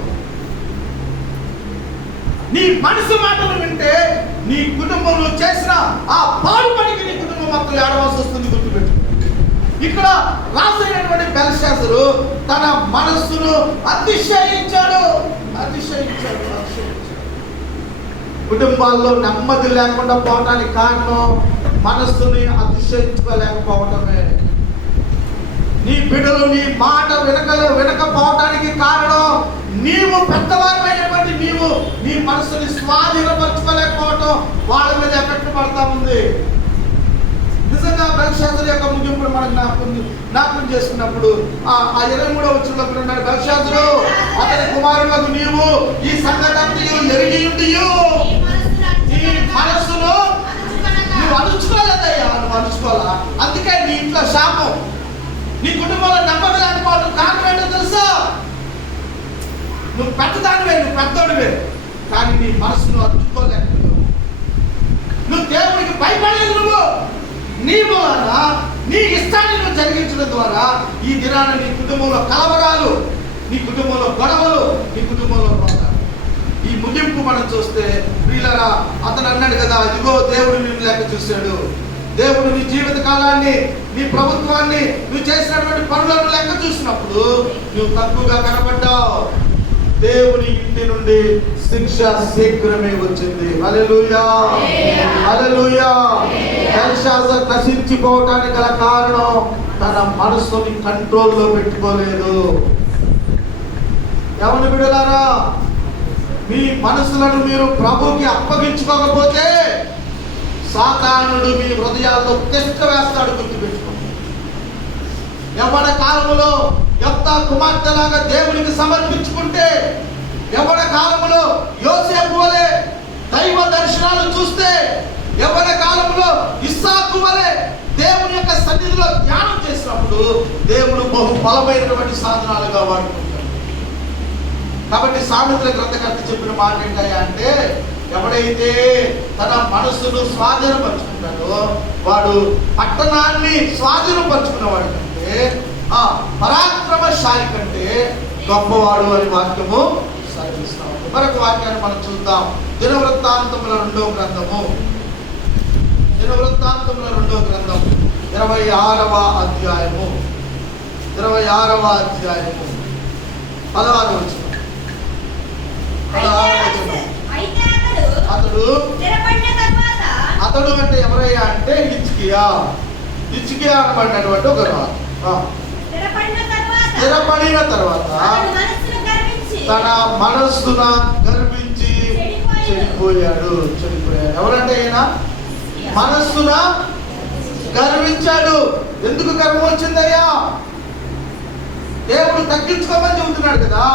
నీ మనసు మాటలు వింటే నీ కుటుంబంలో చేసిన ఆ పాడు పనికి నీ కుటుంబం మాత్రం ఏడవలసి వస్తుంది. గుర్తుపెట్టు. ఇక్కడ రాసైనటువంటి బెల్షాజరు తన మనస్సును అతిశయించాడు. కుటుంబాల్లో నెమ్మది లేకుండా పోవడానికి కారణం మనస్సుని అతిశయించుకోలేకపోవటమే. నీ బిడ్డలు నీ మాట వినకపోవటానికి కారణం నీవు పెద్దవారైనటువంటి నీవు నీ మనసుని స్వాధీనపరచుకోలేకపోవటం వాళ్ళ మీద ఎఫెక్ట్ పడతా ఉంది. నిజంగా బెల్షాజరు యొక్క ముగింపును మనం జ్ఞాపకం చేసుకున్నప్పుడు ఆ 23వ వచనంలో ఉన్నాడు, బెల్షాజరు అతని కుమారులకు నీవు ఈ సంగతి ఎరిగి ఉండియు నీ మనస్సును నువ్వు అణుచుకోలేదయ్యా, నువ్వు అణుచుకోవాలా. అందుకే నీ ఇంట్లో శాపం, నీ కుటుంబంలో నెమ్మది లేకపోవడం కారణం ఏంటో తెలుసా? నువ్వు పెద్దదానివే, నువ్వు పెద్దోడివే, కానీ నీ మనసును అతుక్కోలేకపోయావు. నువ్వు దేవుడికి భయపడలేదు. నువ్వు నీ వలన నీ ఇష్టాన్ని నువ్వు జరిగించడం ద్వారా ఈ దినాన నీ కుటుంబంలో కలవరాలు, నీ కుటుంబంలో గొడవలు, నీ కుటుంబంలో రోగాలు. ఈ ముగింపు మనం చూస్తే వీళ్ళరా అతను అన్నాడు కదా, ఇదిగో దేవుడు నిన్ను లెక్క చూశాడు. దేవుడు నీ జీవిత కాలాన్ని, నీ ప్రభుత్వాన్ని, నువ్వు చేసినటువంటి పనులను లెక్క చూసినప్పుడు నువ్వు తక్కువగా కనబడ్డావు. దేవుని ఇంటి నుండి శిక్ష శీఘ్రమే వచ్చింది. హల్లెలూయా, హల్లెలూయా. బెల్షాజర్ నశించిపోవటానికి గల కారణం తన మనసుని కంట్రోల్లో పెట్టుకోలేదు. ఎవరి బిడ్డలారా, మీ మనసులను మీరు ప్రభువుకి అప్పగించుకోకపోతే సాతానుడు మీ హృదయాల్లో తిష్ట వేస్తాడు. గుర్తుపెట్టుకోండి. యవ్వన కాలములో యెఫ్తా కుమార్తెలాగా దేవునికి సమర్పించుకుంటే, యవ్వన కాలములో యోసేపు వలె దైవ దర్శనాలు చూస్తే, యవ్వన కాలంలో ఇస్సాకు వలె దేవుని యొక్క సన్నిధిలో ధ్యానం చేసినప్పుడు దేవుడు బహు బలమైనటువంటి సాధనాలుగా వాడుకుంటాడు. కాబట్టి సామెతల గ్రంథకర్త చెప్పిన మాట ఏంటయ్యా అంటే, ఎవడైతే తన మనసును స్వాధీనపరుచుకుంటాడో వాడు పట్టణాన్ని స్వాధీనపరుచుకున్నవాడు కంటే, ఆ పరాక్రమశాలి కంటే గొప్పవాడు అని వాక్యము సాధిస్తాం. మరొక వాక్యాన్ని మనం చూద్దాం. దినవృత్తాంతముల 2వ గ్రంథము 26వ అధ్యాయము 16వ వచనం. అతడు అంటే ఎవరయ్యా అంటే హిజ్కియా అనబడినటువంటి ఒక రాజు. స్థిరపడిన తర్వాత తన మనస్సున గర్వించి చెడిపోయాడు. ఎవరంటే ఈయన మనస్సున గర్వించాడు. ఎందుకు గర్వం వచ్చిందయ్యా? దేవుడు తగ్గించుకోమని చెబుతున్నాడు కదా.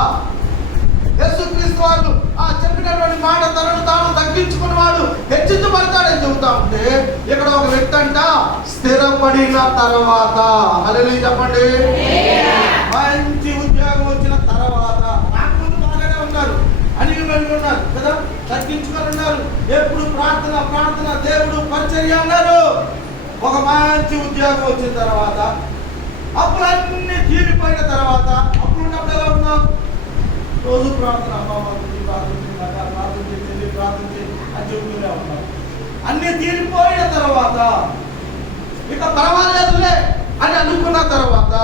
యేసుక్రీస్తు వారు ఆ చెప్పినటువంటి మాట తనను తాను తగ్గించుకున్నవాడు హెచ్చించబడతాడని చెబుతా ఉంటే, ఇక్కడ ఒక వ్యక్తి అంట స్థిరపడిన తర్వాత, హల్లెలూయా చెప్పండి, మంచి ఉద్యోగం వచ్చిన తర్వాత, నాకు ముందు బాగానే ఉన్నారు, అనిగి ఉన్నారు కదా, తగ్గించుకొని ఉన్నారు, ఎప్పుడు ప్రార్థన దేవుడు పరిచర్య అన్నారు. ఒక మంచి ఉద్యోగం వచ్చిన తర్వాత, అప్పులన్నీ తీరిపోయిన తర్వాత, అప్పుడు ఉన్నప్పుడు ఎలా ఉన్నాం? రోజు ప్రార్థన అని చెబుతూనే ఉన్నాం. అన్ని తీరిపోయిన తర్వాత, ఇక పర్వాలేదులే అని అనుకున్న తర్వాత,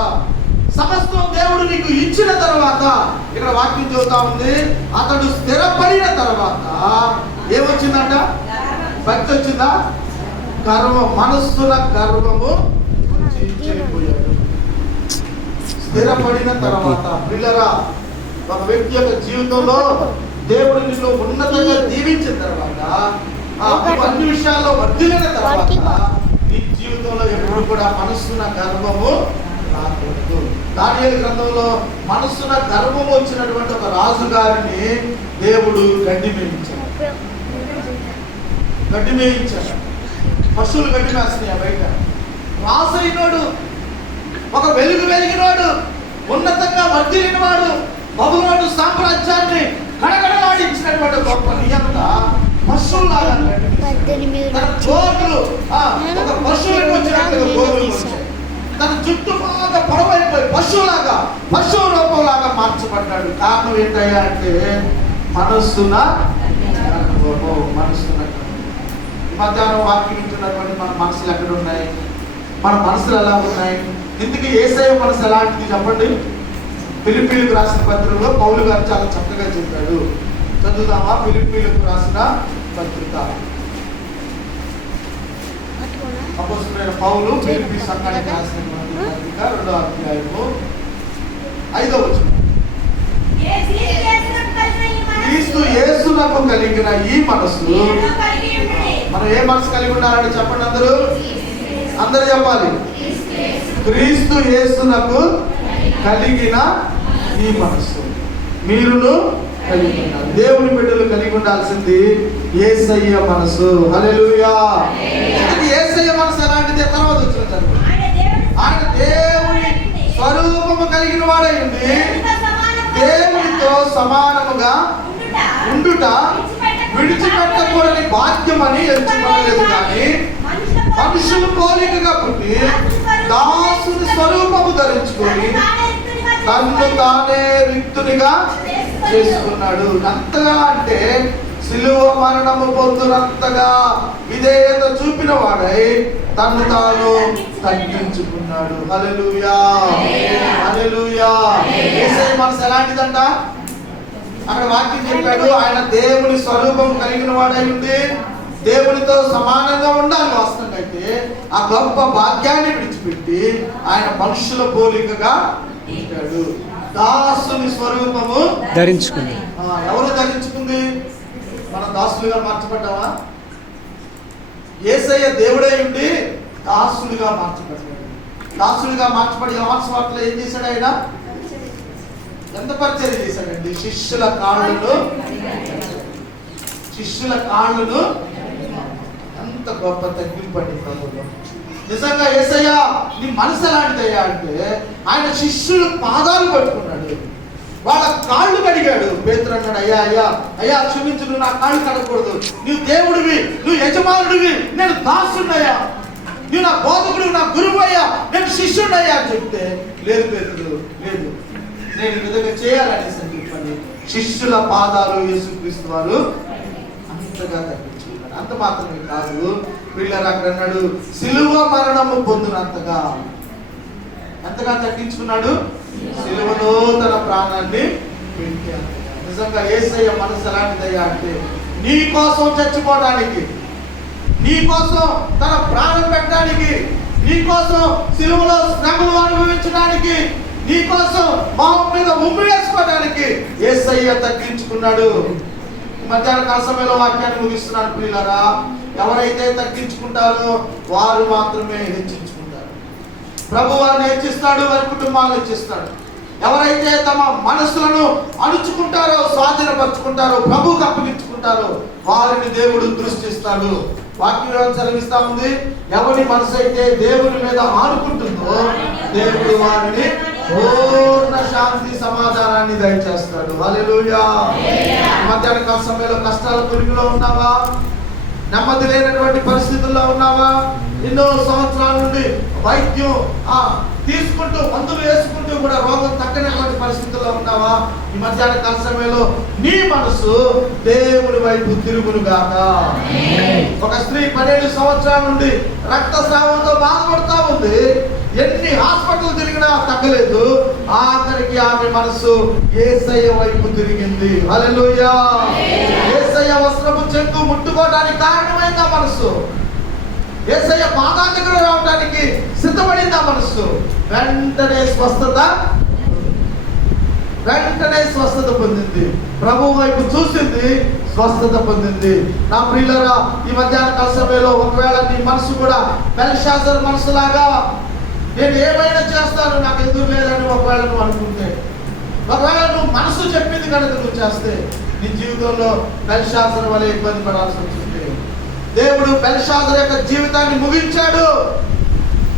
సమస్తం దేవుడు నీకు ఇచ్చిన తర్వాత, ఇక్కడ వాక్యం చెబుతా ఉంది, అతడు స్థిరపడిన తర్వాత ఏమొచ్చిందంట? భక్తి వచ్చిందా? గర్వం, మనస్సుల గర్వము చెడిపోయాడు. స్థిరపడిన తర్వాత పిల్లరా, ఒక వ్యక్తి యొక్క జీవితంలో దేవుడు నిన్ను ఉన్నతంగా దీవించిన తర్వాత, అన్ని విషయాల్లో వర్ధిల్లిన తర్వాత, నీ జీవితంలో ఎప్పుడు కూడా మనస్సున గర్వము రాకూడదు. దానియేలు గ్రంథంలో మనస్సున గర్వము వచ్చినటువంటి ఒక రాజు గారిని దేవుడు గడ్డి మేయించాడు. పశువులు గడ్డి మేస్తున్నాయి బయట. రాజు అయినోడు, ఒక వెలిగినోడు, ఉన్నతంగా వర్ధిల్లిన వాడు, బబులోను సామ్రాజ్యాన్ని కడగడలాడించినటువంటి గొప్ప నియంత పశువులాగా తన జోగులు ఒక పశువులకు వచ్చినట్టుగా గోగులు వచ్చాయి. తన చుట్టూ బాగా పొడవైపోయి పశువు రూపంలాగా మార్చబడ్డాడు. కారణం ఏంటయ్యా అంటే మనస్సున. మధ్యాహ్నం వాక్యం ఇస్తున్నటువంటి మన మనసులు ఎక్కడ ఉన్నాయి? మన మనసులు ఎలా ఉన్నాయి? ఇందుకు యేసయ్య మనసు ఎలాంటిది చెప్పండి? ఫిలిప్పీలకు రాసిన పత్రికలో పౌలు గారు చాలా చక్కగా చెప్పాడు. చదువుదామా? ఫిలిప్పీలకు రాసిన పత్రిక, అపోస్తలుడైన పౌలు ఫిలిప్పీ సంఘానికి రాసిన పత్రిక 2వ అధ్యాయము 5వ వచనం. క్రీస్తు యేసునకు కలిగిన ఈ మనసు. మనం ఏ మనసు కలిగి ఉండాలంటే చెప్పండి అందరూ చెప్పాలి. క్రీస్తు యేసునకు కలిగిన ఈ మనస్సు మీరును కలిగి ఉన్నారు. దేవుని బిడ్డలు కలిగి ఉండాల్సింది యేసయ్య మనసు. హల్లెలూయా. యేసయ్య మనసు ఎలాంటిది? తర్వాత వచ్చిన ఆయన దేవుని స్వరూపము కలిగిన వాడై ఉండి దేవునితో సమానముగా ఉండుట విడిచిపెట్టకూడని భాగ్యమని ఎంచుకోలేదు, కానీ మనుషులు పోలికగా పుట్టి దాసుని స్వరూపము ధరించుకొని తన్ను తానే రిక్తునిగా చేసుకున్నాడు. అంతగా అంటే సిలువ మరణము పొందునంతగా విధేయత చూపిన వాడై తన్ను తాను తగ్గించుకున్నాడు. హల్లెలూయా, హల్లెలూయా. యేసయ్య మనసు ఎలాంటిదంట? అక్కడ వాక్యం చెప్పాడు, ఆయన దేవుని స్వరూపం కలిగిన వాడై ఉంది, దేవునితో సమానంగా ఉండాలి. వాస్తవంగా అయితే ఆ గొప్ప భాగ్యాన్ని విడిచిపెట్టి ఆయన మనుషుల పోలికగా ఉంటాడు. దాసుని స్వరూపము ధరించుకుంది. ఎవరు ధరించుకుంది? మన దాసులుగా మార్చబడ్డావా? యేసయ్య దేవుడై ఉండి దాసులుగా మార్చబడ్డాడు. దాసులుగా మార్చబడి యోహాను సువార్తలో ఏం చేశాడు? ఆయన ఎంత పరిచర్య చేశాడండి? శిష్యుల కాళ్ళను ఎంత గొప్ప తగ్గింపండి ప్రభుత్వం. నిజంగా యేసయ్య నీ మనసు ఎలాంటిదయ్యా అంటే ఆయన శిష్యులు పాదాలు పట్టుకున్నాడు, వాళ్ళ కాళ్ళు కడిగాడు. పేతురు అన్నాడు, అయ్యా క్షమించు, నువ్వు నా కాళ్ళు కడగకూడదు, నువ్వు దేవుడివి, నువ్వు యజమానుడివి, నేను దాసున్నయ్యా, నువ్వు నా బోధకుడు, నా గురువు అయ్యా, నేను శిష్యుడయ్యా అని చెప్తే, లేదు పేతురు, లేదు, నేను ఈ విధంగా చేయాలని చెప్పండి. శిష్యుల పాదాలు యేసుక్రీస్తు వారు ఎంతగా తగ్గించుకున్నాడు. అంత మాత్రమే కాదు వీళ్ళని అక్కడ అన్నాడు, సిలువ మరణము పొందినంతగా. ఎంతగా తగ్గించుకున్నాడు? సిలువలో తన ప్రాణాన్ని పెట్టి. నిజంగా యేసయ్య మనసు ఎలాంటిదయ్యా అంటే, నీ కోసం చచ్చిపోవడానికి, నీ కోసం తన ప్రాణం పెట్టడానికి, నీ కోసం సిలువలో శ్రమలు అనుభవించడానికి, నీ కోసం మొహం మీద ఉమ్మి వేసుకోవడానికి యేసయ్య తగ్గించుకున్నాడు. మధ్యాహ్న కాల సమయంలో వాక్యాన్ని ముగిస్తున్నాను ప్రియులారా. ఎవరైతే తగ్గించుకుంటారో వారు మాత్రమే హెచ్చించుకుంటారు. ప్రభు వారిని హెచ్చిస్తాడు, వారి కుటుంబాలను హెచ్చిస్తాడు. ఎవరైతే తమ మనసులను అణుచుకుంటారో, స్వాధీనపరుచుకుంటారో, ప్రభువుకు అప్పగించుకుంటారో వారిని దేవుడు దృష్టిస్తాడు. వాక్యం సెలవిస్తా ఉంది, ఎవరి మనసు అయితే దేవుని మీద ఆనుకుంటుందో దేవుడు వారిని పూర్ణ శాంతి సమాధానాన్ని దయచేస్తాడు. హల్లెలూయా. మధ్యాహ్న కాల సమయంలో కష్టాల కొలిమిలో ఉన్నావా? నెమ్మది లేనటువంటి పరిస్థితుల్లో ఉన్నావా? ఎన్నో సంవత్సరాల నుండి వైద్యం తీసుకుంటూ, మందులు వేసుకుంటూ కూడా రోగం తగ్గనటువంటి పరిస్థితుల్లో ఉన్నావా? ఈ మధ్యాహ్న కాల సమయంలో నీ మనసు దేవుని వైపు తిరుగును గాక. ఒక స్త్రీ 12 సంవత్సరాల నుండి రక్తస్రావంతో బాధపడుతూ ఉంది. ఎన్ని హాస్పిటల్ తిరిగినా తగ్గలేదు. ఆఖరికి ఆమె మనసు యేసయ్య వైపు తిరిగింది. హల్లెలూయా. యేసయ్య వస్త్రపు చెంగు ముట్టుకోవడానికి కారణమైంది ఆ మనసు. యేసయ్య పాదాల దగ్గర రావడానికి సిద్ధపడింది ఆ మనసు. వెంటనే స్వస్థత పొందింది. ప్రభు వైపు చూసింది, స్వస్థత పొందింది. నా ప్రియులారా, ఈ మధ్యాహ్న కాల సమయంలో ఒకవేళ నీ మనసు కూడా బెల్షాజర్ మనసులాగా, నేను ఏమైనా చేస్తాను, నాకు ఎదురు లేదని ఒకవేళ నువ్వు అనుకుంటే, ఒకవేళ నువ్వు మనసు చెప్పింది కనుక నువ్వు చేస్తే, నీ జీవితంలో బెల్షాజర్ వలె ఇబ్బంది పడాల్సి వచ్చింది. దేవుడు బెల్షాజర్ యొక్క జీవితాన్ని ముగించాడు.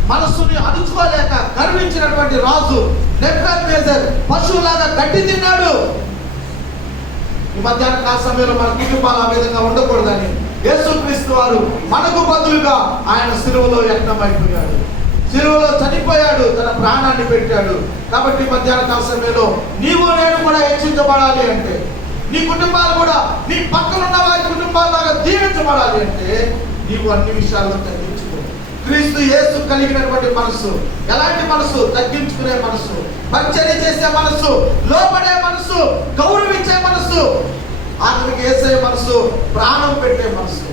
మనస్సుని అణుచుకోలేక గర్వించినటువంటి రాజు నెబుకద్నెజర్ పశువులాగా గడ్డి తిన్నాడు. ఈ మధ్యాహ్న కాల సమయంలో మన కుటుంబాలు ఆ విధంగా ఉండకూడదని యేసుక్రీస్తు వారు మనకు బదులుగా ఆయన సిలువలో యజ్ఞమైపోయాడు, సిలువలో చనిపోయాడు, తన ప్రాణాన్ని పెట్టాడు. కాబట్టి మధ్యాహ్న కాల సమయంలో నీవు నేను కూడా హెచ్చించబడాలి అంటే, నీ కుటుంబాలు కూడా నీ పక్కన ఉన్న వారి కుటుంబాలాగా దీవించబడాలి అంటే నీవు అన్ని విషయాల్లో తగ్గించుకో. క్రీస్తు యేసు కలిగినటువంటి మనసు ఎలాంటి మనసు? తగ్గించుకునే మనసు, పరిచర్య చేసే మనసు, లోబడే మనసు, గౌరవించే మనసు, ఆఖరికి యేసయ్య మనసు, ప్రాణం పెట్టే మనసు.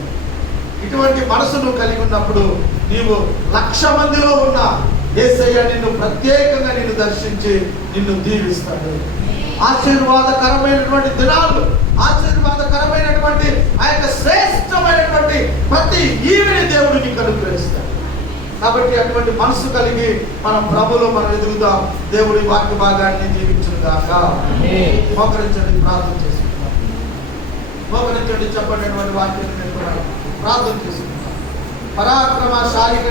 ఇటువంటి మనసు నువ్వు కలిగి ఉన్నప్పుడు నీవు 1,00,000 మందిలో ఉన్న యేసయ్య నిన్ను ప్రత్యేకంగా నిన్ను దర్శించి నిన్ను దీవిస్తాడు. ఆశీర్వాదకరమైనటువంటి దినాలు, ఆశీర్వాదకరమైనటువంటి ఆ యొక్క శ్రేష్టమైనటువంటి ప్రతి ఈవిని దేవుడు నీకు అనుగ్రహిస్తాడు. కాబట్టి అటువంటి మనసు కలిగి మనం ప్రభులో మనం ఎదుగుదాం. దేవుడి వాక్య భాగాన్ని దీవించును గాక. మోకరించండి, ప్రార్థన చేసుకుందాం. మోకరించండి, చెప్పండి వాక్యాన్ని ప్రార్థన చేసుకుందాం. పరాక్రమశాలి